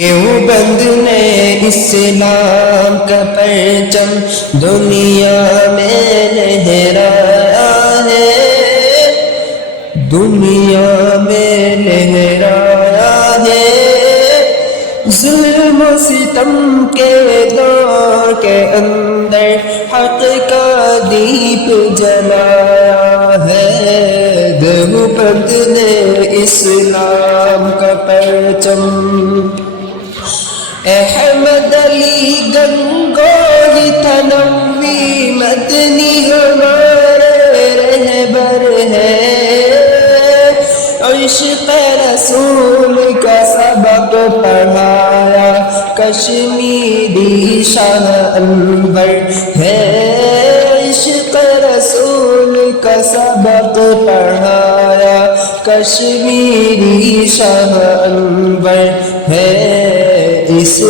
دیوبند نے اسلام کا پرچم دنیا میں لہرایا ہے، دنیا میں لہرایا ہے۔ ظلم و ستم کے دور کے اندر حق کا دیپ جلایا ہے۔ دیوبند نے اسلام کا پرچم، احمد علی گنگوہی تھنوی مدنی ہمارے رہبر ہے۔ عشق رسول کا سبق پڑھایا کشمیری شاہ انور ہے۔ عشق رسول کا سبق پڑھایا کشمیری شاہ انور ہے۔ اس